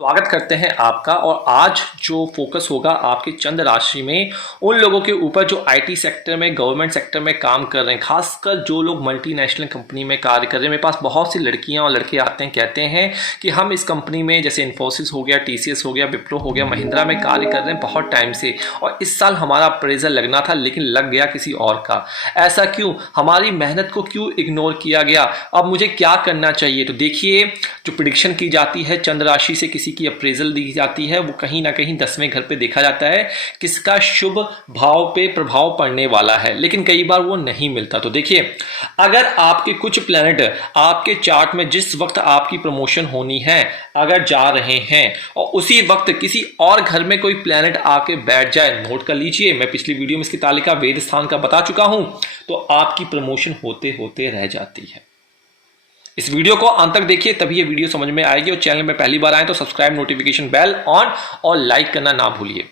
स्वागत करते हैं आपका। और आज जो फोकस होगा आपके चंद्र राशि में उन लोगों के ऊपर जो आईटी सेक्टर में, गवर्नमेंट सेक्टर में काम कर रहे हैं, खासकर जो लोग मल्टीनेशनल कंपनी में कार्य कर रहे हैं। मेरे पास बहुत सी लड़कियां और लड़के आते हैं, कहते हैं कि हम इस कंपनी में, जैसे इन्फोसिस हो गया, टीसीएस हो गया, विप्रो हो गया, महिंद्रा में कार्य कर रहे हैं बहुत टाइम से, और इस साल हमारा अप्रेजल लगना था लेकिन लग गया किसी और का। ऐसा क्यों? हमारी मेहनत को क्यों इग्नोर किया गया? अब मुझे क्या करना चाहिए? तो देखिए, जो प्रिडिक्शन की जाती है चंद्र राशि से, किसी की अप्रेजल दी जाती है, वो कहीं ना कहीं 10वें घर पे देखा जाता है किसका शुभ भाव पे प्रभाव पड़ने वाला है, लेकिन कई बार वो नहीं मिलता। तो देखिए, अगर आपके कुछ प्लैनेट आपके चार्ट में जिस वक्त आपकी प्रमोशन होनी है अगर जा रहे हैं और उसी वक्त किसी और घर में कोई प्लैनेट आके बैठ जाए, नोट कर लीजिए, मैं पिछली वीडियो में इसकी तालिका वेद स्थान का बता चुका हूं, तो आपकी प्रमोशन होते होते रह जाती है। इस वीडियो को अंत तक देखिए, तभी ये वीडियो समझ में आएगी। और चैनल में पहली बार आए तो सब्सक्राइब, नोटिफिकेशन बेल ऑन और लाइक करना ना भूलिए।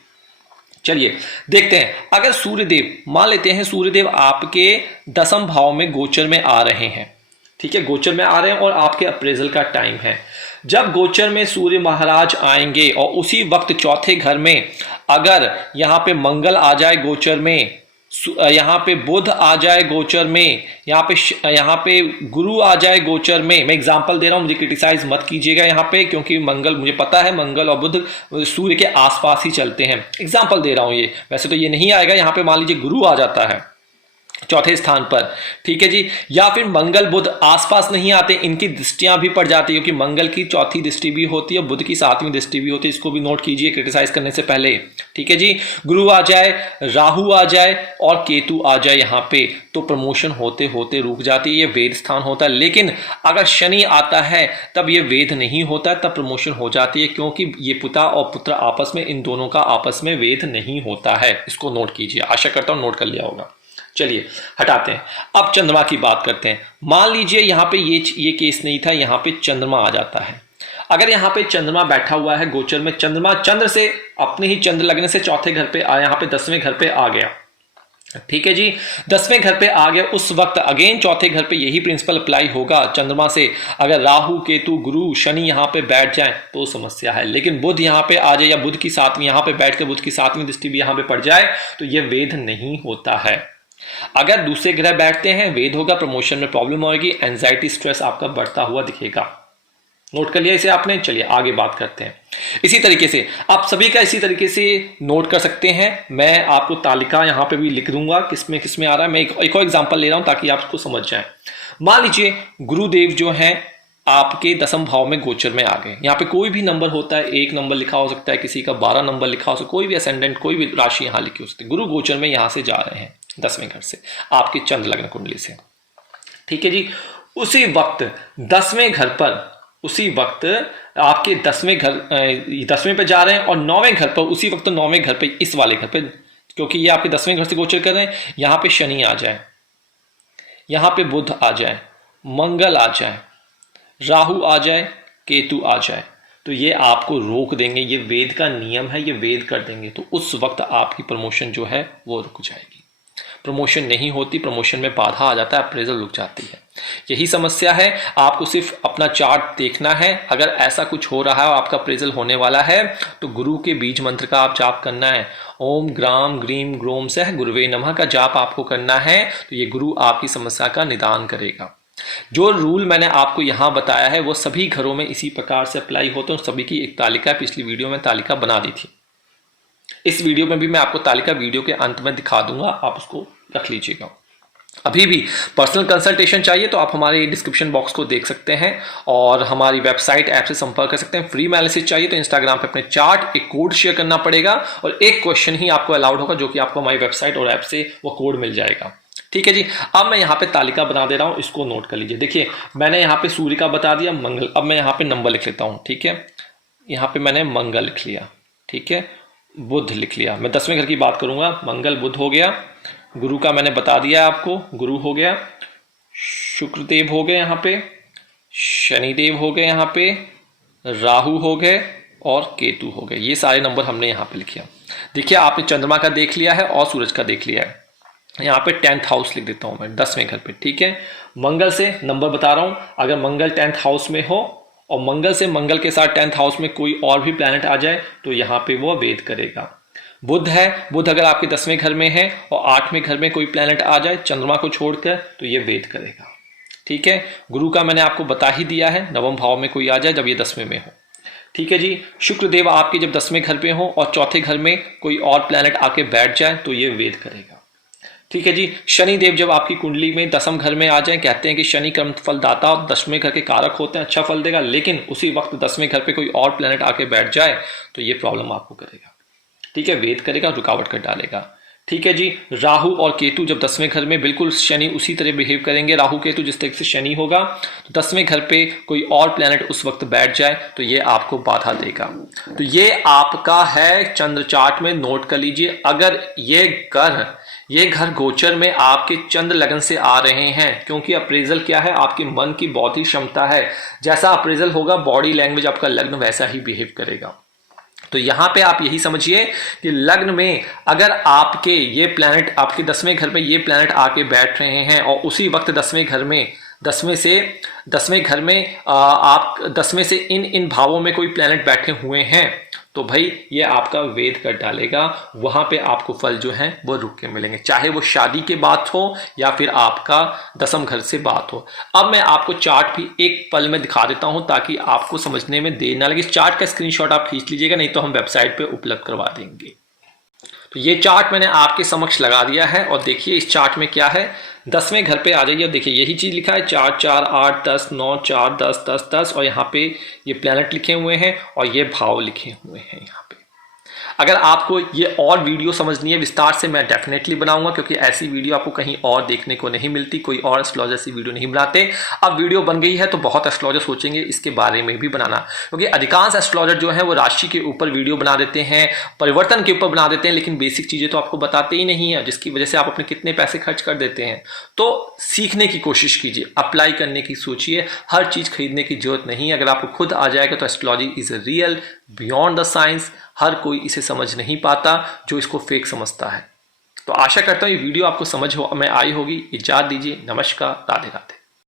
चलिए देखते हैं, अगर सूर्यदेव, मान लेते हैं सूर्यदेव आपके 10वें भाव में गोचर में आ रहे हैं, ठीक है, गोचर में आ रहे हैं और आपके अप्रेजल का टाइम है। जब गोचर में सूर्य महाराज आएंगे और उसी वक्त चौथे घर में अगर यहां पे मंगल आ जाए गोचर में, यहाँ पे बुध आ जाए गोचर में, यहाँ पे गुरु आ जाए गोचर में, मैं एग्जांपल दे रहा हूं, मुझे क्रिटिसाइज मत कीजिएगा यहाँ पे, क्योंकि मंगल, मुझे पता है मंगल और बुध सूर्य के आसपास ही चलते हैं, एग्जांपल दे रहा हूं ये, वैसे तो ये नहीं आएगा। यहाँ पे मान लीजिए गुरु आ जाता है चौथे स्थान पर, ठीक है जी, या फिर मंगल बुध आसपास नहीं आते, इनकी दृष्टियां भी पड़ जाती है, क्योंकि मंगल की चौथी दृष्टि भी होती है, बुध की 7वीं दृष्टि भी होती है, इसको भी नोट कीजिए क्रिटिसाइज करने से पहले, ठीक है जी। गुरु आ जाए, राहु आ जाए और केतु आ जाए यहाँ पे, तो प्रमोशन होते होते रुक जाती है, ये वेद स्थान होता है। लेकिन अगर शनि आता है तब ये वेद नहीं होता है, तब प्रमोशन हो जाती है, क्योंकि ये पिता और पुत्र आपस में, इन दोनों का आपस में वेद नहीं होता है। इसको नोट कीजिए, आशा करता हूं नोट कर लिया होगा। चलिए हटाते हैं, अब चंद्रमा की बात करते हैं। मान लीजिए यहां पे ये केस नहीं था, यहां पे चंद्रमा आ जाता है। अगर यहां पे चंद्रमा बैठा हुआ है गोचर में, चंद्रमा चंद्र से अपने ही चंद्र लगने से चौथे घर पे आया, यहां पे 10वें घर पे आ गया, ठीक है जी, 10वें घर पे आ गया, उस वक्त अगेन चौथे घर पे यही प्रिंसिपल अप्लाई होगा चंद्रमा से। अगर राहु, केतु, गुरु, शनि यहां पे बैठ जाए तो समस्या है, लेकिन बुध यहां पे आ जाए या बुध की 7वीं यहां पे बैठ के बुध की 7वीं दृष्टि भी यहां पे पड़ जाए तो यह वेद नहीं होता है। अगर दूसरे ग्रह बैठते हैं वेद होगा, प्रमोशन में प्रॉब्लम होगी, एंजाइटी स्ट्रेस आपका बढ़ता हुआ दिखेगा। नोट कर लिया इसे आपने? चलिए आगे बात करते हैं। इसी तरीके से आप सभी का इसी तरीके से नोट कर सकते हैं, मैं आपको तालिका यहां पे भी लिख दूंगा किसमें किसमें आ रहा है। मैं एक और एग्जांपल ले रहा हूं ताकि आपको समझ जाए। मान लीजिए गुरुदेव जो है आपके 10वें भाव में गोचर में आ गए, यहाँ पे कोई भी नंबर होता है, 1 नंबर लिखा हो सकता है, किसी का 12 नंबर लिखा हो सकता है, कोई भी असेंडेंट, कोई भी राशि यहां लिखी हो सकती है। गुरु गोचर में यहां से जा रहे हैं 10वें घर से, आपके चंद्र लग्न कुंडली से, ठीक है जी। उसी वक्त 10वें घर पर, उसी वक्त आपके 10वें पे जा रहे हैं और 9वें घर पर, उसी वक्त 9वें घर पे, इस वाले घर पे, क्योंकि ये आपके 10वें घर से गोचर कर रहे हैं, यहां पे शनि आ जाए, यहां पे बुध आ जाए, मंगल आ जाए, राहु आ जाए, केतु आ जाए, तो ये आपको रोक देंगे, ये वेद का नियम है, ये वेद कर देंगे, तो उस वक्त आपकी प्रमोशन जो है वो रुक जाएगी। प्रमोशन नहीं होती, प्रमोशन में बाधा आ जाता है, अप्रेजल रुक जाती है। यही समस्या है, आपको सिर्फ अपना चार्ट देखना है। अगर ऐसा कुछ हो रहा है और आपका अप्रेजल होने वाला है तो गुरु के बीज मंत्र का आप जाप करना है, ओम ग्राम ग्रीम ग्रोम सह गुरुवे नमः का जाप आपको करना है, तो ये गुरु आपकी समस्या का निदान करेगा। जो रूल मैंने आपको यहां बताया है वो सभी घरों में इसी प्रकार से अप्लाई होते हैं, सभी की एक तालिका, पिछली वीडियो में तालिका बना दी थी, इस वीडियो में भी मैं आपको तालिका वीडियो के अंत में दिखा दूंगा, आप उसको रख लीजिएगा। अभी भी पर्सनल कंसल्टेशन चाहिए तो आप हमारे डिस्क्रिप्शन बॉक्स को देख सकते हैं और हमारी वेबसाइट ऐप से संपर्क कर सकते हैं। फ्री एनालिसिस चाहिए तो इंस्टाग्राम पे अपने चार्ट, एक कोड शेयर करना पड़ेगा और एक क्वेश्चन ही आपको अलाउड होगा, जो कि आपको हमारी वेबसाइट और ऐप से वो कोड मिल जाएगा, ठीक है जी। अब मैं यहाँ पे तालिका बना दे रहा हूँ, इसको नोट कर लीजिए। देखिए मैंने यहाँ पे सूर्य का बता दिया, मंगल, अब मैं यहाँ पे नंबर लिख लेता हूँ, ठीक है, यहाँ पे मैंने मंगल लिख लिया, ठीक है, बुध लिख लिया, मैं 10वें घर की बात करूंगा, मंगल बुध हो गया, गुरु का मैंने बता दिया आपको, गुरु हो गया, शुक्रदेव हो गए यहाँ पे, शनिदेव हो गए यहाँ पे, राहु हो गए और केतु हो गए, ये सारे नंबर हमने यहाँ पे लिखे। देखिए आपने चंद्रमा का देख लिया है और सूरज का देख लिया है, यहाँ पे 10th हाउस लिख देता हूं मैं 10वें घर पे, ठीक है। मंगल से नंबर बता रहा हूं, अगर मंगल 10th हाउस में हो और मंगल से मंगल के साथ 10th हाउस में कोई और भी प्लैनेट आ जाए तो यहाँ पे वो वेद करेगा। बुध है, बुध अगर आपके 10वें घर में है और 8वें घर में कोई प्लैनेट आ जाए चंद्रमा को छोड़कर तो ये वेद करेगा। ठीक है, गुरु का मैंने आपको बता ही दिया है, नवम भाव में कोई आ जाए जब ये 10वें में हो। ठीक है जी, शुक्रदेव आपके जब 10वें घर पे हो और चौथे घर में कोई और प्लैनेट आके बैठ जाए तो ये वेद करेगा। ठीक है जी, शनिदेव जब आपकी कुंडली में 10वें घर में आ जाए, कहते हैं कि शनि कर्म फलदाता और 10वें घर के कारक होते हैं, अच्छा फल देगा, लेकिन उसी वक्त 10वें घर पे कोई और प्लैनेट आके बैठ जाए तो ये प्रॉब्लम आपको करेगा। ठीक है, वेद करेगा, रुकावट कर डालेगा। ठीक है जी, राहु और केतु जब 10वें घर में, बिल्कुल शनि उसी तरह बिहेव करेंगे, राहु केतु जिस तरह से शनि होगा तो 10वें घर पे कोई और प्लैनेट उस वक्त बैठ जाए तो ये आपको बाधा देगा। तो ये आपका है चंद्र चार्ट में, नोट कर लीजिए। अगर ये घर गोचर में आपके चंद्र लगन से आ रहे हैं, क्योंकि अप्रेजल क्या है, आपके मन की बौद्धिक क्षमता है, जैसा अप्रेजल होगा बॉडी लैंग्वेज आपका लग्न वैसा ही बिहेव करेगा। तो यहां पे आप यही समझिए कि लग्न में अगर आपके ये प्लैनेट आपके 10वें घर में ये प्लैनेट आके बैठ रहे हैं और उसी वक्त 10वें घर में 10वें से इन भावों में कोई प्लैनेट बैठे हुए हैं तो भाई ये आपका वेद कर डालेगा। वहां पे आपको फल जो है वो रुक के मिलेंगे, चाहे वो शादी के बात हो या फिर आपका 10वें घर से बात हो। अब मैं आपको चार्ट भी एक पल में दिखा देता हूं ताकि आपको समझने में देर ना लगे। चार्ट का स्क्रीनशॉट आप खींच लीजिएगा, नहीं तो हम वेबसाइट पे उपलब्ध करवा देंगे। तो ये चार्ट मैंने आपके समक्ष लगा दिया है और देखिए इस चार्ट में क्या है, 10वें घर पे आ जाइए। देखिए यही चीज लिखा है 4 4 8 10 9 4 10 10 10 और यहाँ पे ये प्लैनेट लिखे हुए हैं और ये भाव लिखे हुए हैं यहाँ पे। अगर आपको ये और वीडियो समझनी है विस्तार से, मैं डेफिनेटली बनाऊंगा, क्योंकि ऐसी वीडियो आपको कहीं और देखने को नहीं मिलती, कोई और एस्ट्रोलॉजर सी वीडियो नहीं बनाते। अब वीडियो बन गई है तो बहुत एस्ट्रोलॉजर सोचेंगे इसके बारे में भी बनाना, क्योंकि अधिकांश एस्ट्रोलॉजर जो है वो राशि के ऊपर वीडियो बना देते हैं, परिवर्तन के ऊपर बना देते हैं, लेकिन बेसिक चीजें तो आपको बताते ही नहीं है, जिसकी वजह से आप अपने कितने पैसे खर्च कर देते हैं। तो सीखने की कोशिश कीजिए, अप्लाई करने की सोचिए, हर चीज खरीदने की जरूरत नहीं है। अगर आपको खुद आ जाएगा तो astrology is real beyond the science. हर कोई इसे समझ नहीं पाता जो इसको फेक समझता है। तो आशा करता हूं ये वीडियो आपको समझ में आई होगी। इजाजत दीजिए, नमस्कार, राधे राधे।